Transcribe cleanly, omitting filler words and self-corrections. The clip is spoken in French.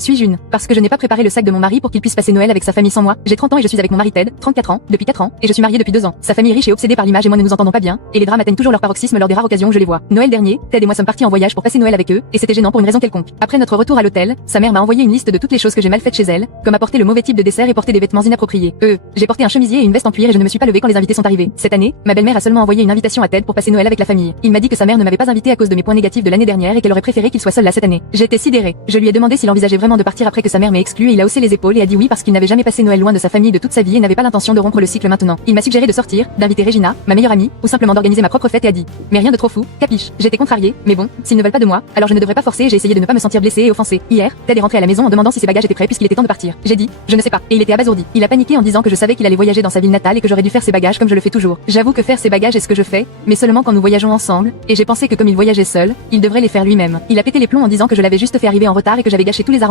Suis-je une? Parce que je n'ai pas préparé le sac de mon mari pour qu'il puisse passer Noël avec sa famille sans moi. J'ai 30 ans et je suis avec mon mari Ted, 34 ans, depuis 4 ans, et je suis mariée depuis 2 ans. Sa famille riche et obsédée par l'image et moi ne nous entendons pas bien, et les drames atteignent toujours leur paroxysme lors des rares occasions où je les vois. Noël dernier, Ted et moi sommes partis en voyage pour passer Noël avec eux, et c'était gênant pour une raison quelconque. Après notre retour à l'hôtel, sa mère m'a envoyé une liste de toutes les choses que j'ai mal faites chez elle, comme apporter le mauvais type de dessert et porter des vêtements inappropriés. J'ai porté un chemisier et une veste en cuir et je ne me suis pas levée quand les invités sont arrivés. Cette année, ma belle-mère a seulement envoyé une invitation à Ted pour passer Noël avec la famille. Il m'a dit que sa mère ne m'avait pas invité à cause de mes points négatifs de l'année dernière et qu'elle aurait préféré qu'il soit seul là cette année. J'étais sidérée. Je lui ai demandé s'il envisageait vraiment de partir après que sa mère m'ait exclu et il a haussé les épaules et a dit oui parce qu'il n'avait jamais passé Noël loin de sa famille de toute sa vie et n'avait pas l'intention de rompre le cycle maintenant. Il m'a suggéré de sortir, d'inviter Regina, ma meilleure amie, ou simplement d'organiser ma propre fête et a dit mais rien de trop fou, capiche. J'étais contrariée, mais bon, s'ils ne veulent pas de moi, alors je ne devrais pas forcer et j'ai essayé de ne pas me sentir blessée et offensée. Hier, Ted est rentré à la maison en demandant si ses bagages étaient prêts puisqu'il était temps de partir. J'ai dit je ne sais pas et il était abasourdi. Il a paniqué en disant que je savais qu'il allait voyager dans sa ville natale et que j'aurais dû faire ses bagages comme je le fais toujours. J'avoue que faire ses bagages est ce que je fais, mais seulement quand nous voyageons ensemble, et j'ai pensé que comme il voyageait seul, il devrait les faire lui-même. Il a pété les plombs en disant que je l'avais juste fait arriver en retard et que j'avais gâché tous les arrangements.